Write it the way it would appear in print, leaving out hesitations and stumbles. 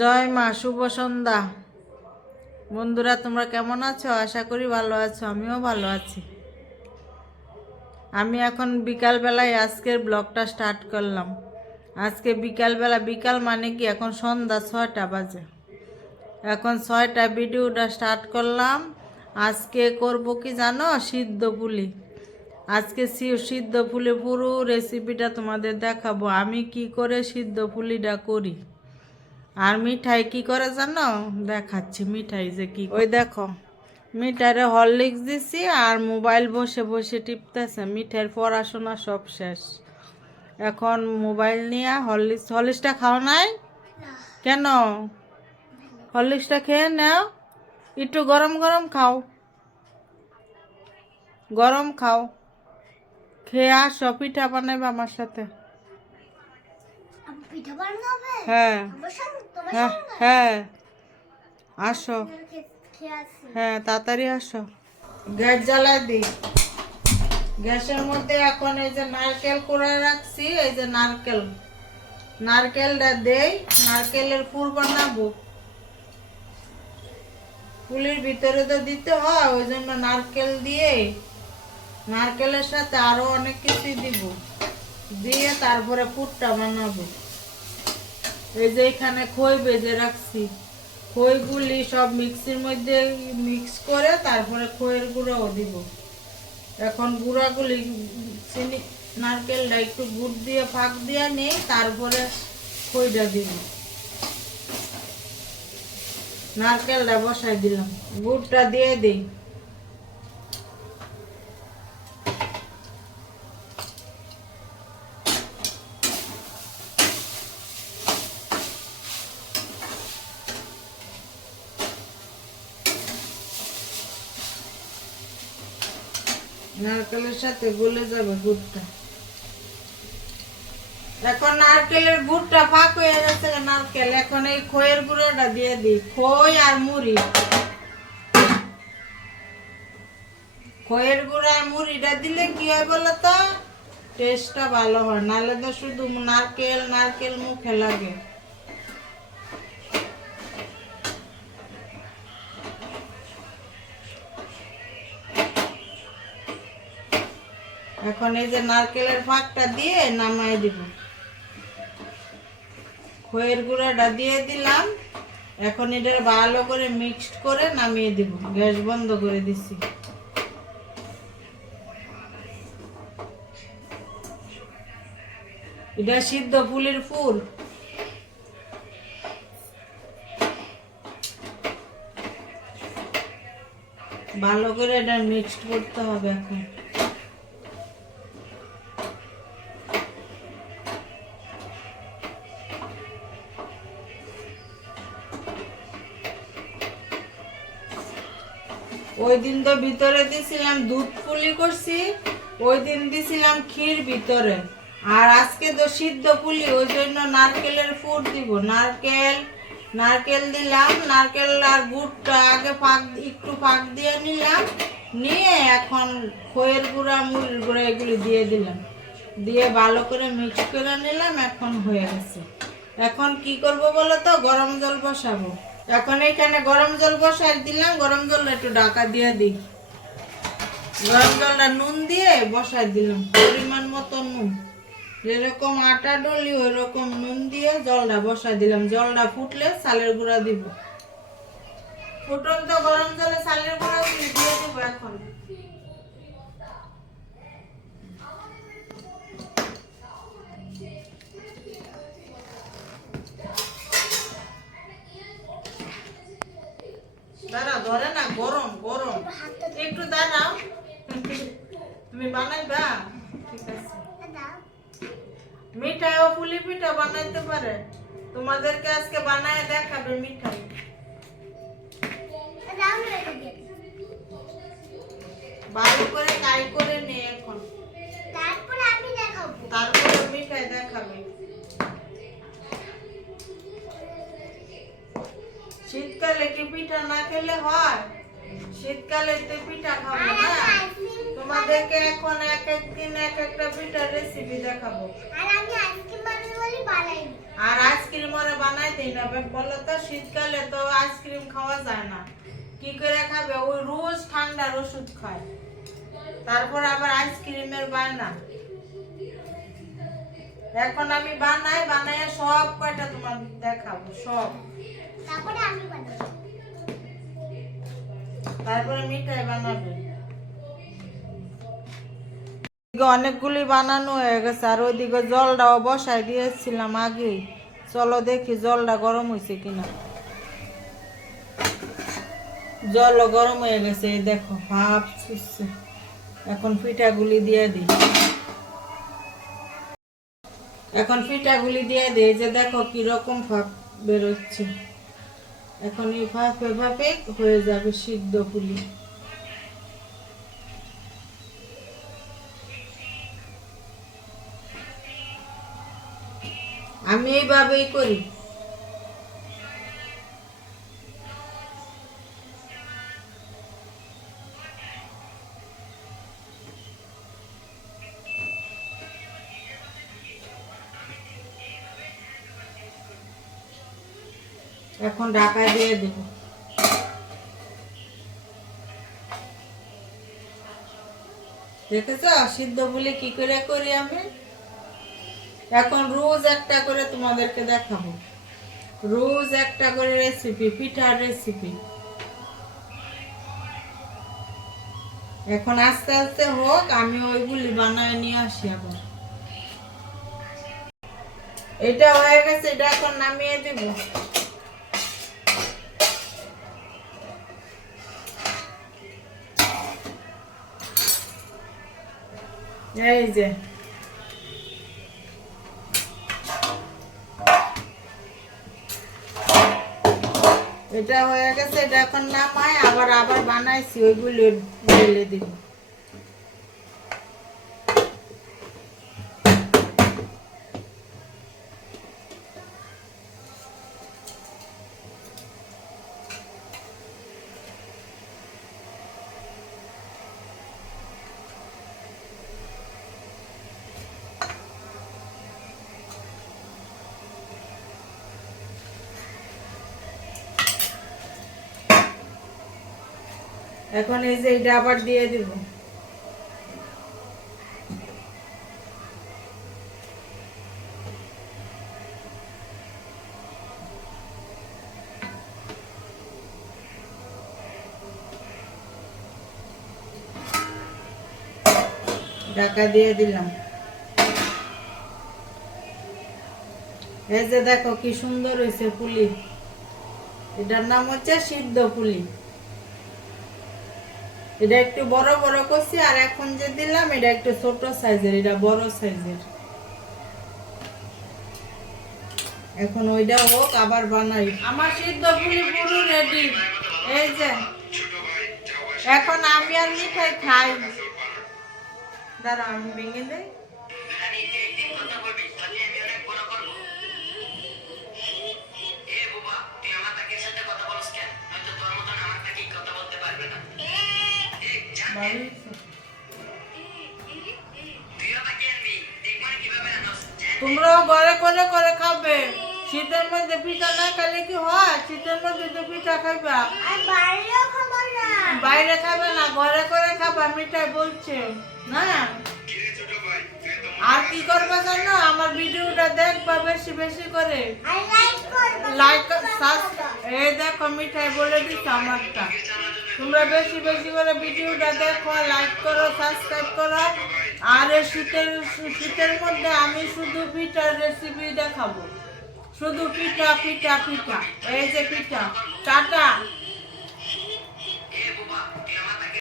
জয় মা, শুভ সন্ধ্যা। বন্ধুরা, তোমরা কেমন আছো? আশা করি ভালো আছো। আমিও ভালো আছি। আমি এখন বিকালবেলায় আজকের ব্লগটা স্টার্ট করলাম। আজকে বিকালবেলা, বিকাল মানে কি এখন সন্ধ্যা 6টা বাজে। এখন 6টা ভিডিওটা স্টার্ট করলাম। আজকে করব কি জানো? সিদ্ধ পুলি। আজকে সিদ্ধ পুলি পুরো রেসিপিটা তোমাদের দেখাবো, আমি কি করে সিদ্ধ পুলিটা করি। আর মিঠাই কি করে জানো? দেখাচ্ছি মিঠাই যে কি। ওই দেখো, মিঠাইরে হরলিক্স দিছি আর মোবাইল বসে বসে টিপতেছে। মিঠাইয়ের পড়াশোনা সব শেষ, এখন মোবাইল নিয়ে হরলিক্সটা খাও নাই কেন? হরলিক্সটা খেয়ে নাও, একটু গরম গরম খাও, গরম খাও। খেয়ে আসো, পিঠা বানাবে আমার সাথে। হ্যাঁ হ্যাঁ হ্যাঁ, আসো। হ্যাঁ, তাড়াতাড়ি আসো। গ্যাস জ্বালাই দিই। গ্যাসের মধ্যে এখন এই যে নারকেল কুড়ায় রাখছি, এই যে নারকেলটা দেই। নারকেলের পুর বানাবো। পুলির ভিতরে তো দিতে হয়, ওই জন্য নারকেল দিয়ে, নারকেলের সাথে আরো অনেক কিছু দিব, দিয়ে তারপরে পুরটা বানাবো। এই যে এখানে খই ভেজে রাখছি, খইগুলি সব মিক্সির মধ্যে মিক্স করে তারপরে খইয়ের গুঁড়োও দিব। এখন গুঁড়াগুলি চিনি, নারকেলটা একটু গুড় দিয়ে ফাঁক দিয়ে নেই, তারপরে খইটা দিব। নারকেলটা বসাই দিলাম, গুড়টা দিয়ে দিই। নারকেলের সাথে গলে যাবে গুড়টা। এখন নারকেলের গুড়টা ফাঁক হয়ে যাচ্ছে নারকেল। এখন এই খইয়ের গুঁড়োটা দিয়ে দিই, খই আর মুড়ি। খইয়ের গুঁড়া আর মুড়িটা দিলে কি হয় বলো তো? টেস্টটা ভালো হয়, নাহলে তো শুধু নারকেল নারকেল মুখে লাগে। এখন এই যে নারকেলের ফাঁকটা দিয়ে নামাই দিব। খইয়ের গুঁড়াটা দিয়ে দিলাম। এখন এটা ভালো করে মিক্সড করে নামিয়ে দিব। গ্যাস বন্ধ করে দিছি। এটা সিদ্ধ পুলির ফুল। ভালো করে এটা মিক্সড করতে হবে। এখন ওই দিন তো ভিতরে দিছিলাম দুধ পুলি করছি, ওই দিন দিছিলাম ক্ষীর ভিতরে। আর আজকে তো সিদ্ধ পুলি, ওই জন্য নারকেলের পুর দিব। নারকেল দিলাম, নারকেল আর গুড়টা আগে একটু ফাঁক দিয়ে নিলাম, নিয়ে এখন খইয়ের গুঁড়া মুড়ির গুঁড়া এগুলি দিয়ে দিলাম, দিয়ে ভালো করে মিক্স করে নিলাম। এখন হয়ে গেছে। এখন কি করব বলো তো? গরম জল বসাবো। এখন এখানে গরম জল বসাই দিলাম। গরম জল একটু ঢাকা দিয়ে দিই। গরম জলটা নুন দিয়ে বসাই দিলাম, পরিমাণ মতো নুন। যেরকম আটা ডলি ওই রকম নুন দিয়ে জলটা বসাই দিলাম। জলটা ফুটলে চালের গুঁড়া দিব। ফুটন্ত গরম জলে চালের গুঁড়া দিয়ে দিব। এখন দাঁড়া, ধরে না, গরম গরম, একটু দাঁড়াও। তুমি বানাইবা? ঠিক আছে। মিঠাই ও পুলি পিঠা বানাইতে পারে, তোমাদেরকে আজকে বানায় দেখাবে মিঠাই। ভালো করে কাই করে নে এখন, তারপরে আমি দেখাবো, তারপরে মিঠাই দেখাবে। শীতকালে কি পিঠা না খেলে হয়? শীতকালে তো পিঠা খাবো না। তোমাদেরকে এখন এক এক দিন এক একটা পিঠার রেসিপি দেখাবো। আর আমি আইসক্রিম বানাবো আর আইসক্রিম ওরা বানাই দেই না বলো তো, শীতকালে তো আইসক্রিম খাওয়া যায় না, কি করে খাবে? ওই রোজ ঠান্ডার ওষুধ খায়, তারপর আবার আইসক্রিমের বায়না। এখন আমি বানাই সব কয়টা তোমার দেখাবো সব, তারপরে মিঠাই বানাবে। অনেকগুলি বানানো হয়ে গেছে, আর ওইদিকে জলটাও বসাই দিয়েছিলাম আগে। চলো দেখি জলটা গরম হয়েছে কিনা। জলও গরম হয়ে গেছে, এই দেখো ভাপ ছুটছে। এখন পিঠাগুলি দিয়ে দিই, যে দেখো কিরকম ভাপ বেরোচ্ছে। এখন এই ভাপে ভাপে হয়ে যাবে সিদ্ধ পুলি। আমি এইভাবেই করি। এখন ঢাকা দিয়ে দেব। দেখেছ সিদ্ধ পুলি কি করে করি আমি। এখন রোজ একটা করে তোমাদেরকে দেখাবো, রোজ একটা করে রেসিপি, পিঠার রেসিপি। এখন আস্তে আস্তে হোক, আমি ওইগুলি বানায় নিয়ে আসি আবার। এটা হয়ে গেছে, এটা এখন নামিয়ে দেব। এই যে এটা হয়ে গেছে, এটা এখন নামাই আবার বানাইছি ওইগুলো ঢেলে দিব। এখন এই যে এটা আবার দিয়ে দিব। ঢাকা দিয়ে দিলাম। এই যে দেখো কি সুন্দর হয়েছে পুলি। এটার নাম হচ্ছে সিদ্ধ পুলি। এটা একটু বড় বড় করছি, আর এখন যে দিলাম এটা একটু ছোট সাইজের, এটা বড় সাইজের। এখন ওইটা হোক, আবার বানাই। আমার সিদ্ধ পুলি পুরো রেডি। এই যে এখন আমি আর মিঠাই খাই। দাঁড়া আমি ভেঙে দেই। তোমরাও ঘরে করে করে খাবে। শীতের মধ্যে পিঠা না খেলে কি হয়? শীতের মধ্যে তো পিঠা খাইবা, বাইরে খাবে না, ঘরে করে খাবা। মিঠাই বলছে না। আর কি করবা জানো? আমার ভিডিওটা দেখবা বেশি বেশি করে, লাইক এই দেখো মিঠাই বলে দিচ্ছে আমারটা। তোমরা বেশি বেশি করে ভিডিওটা দেখো, লাইক করো, সাবস্ক্রাইব করো। আর এই শীতের মধ্যে আমি শুধু পিঠার রেসিপি দেখাবো, শুধু পিঠা পিঠা পিঠা। এই যে পিঠা। টাটা।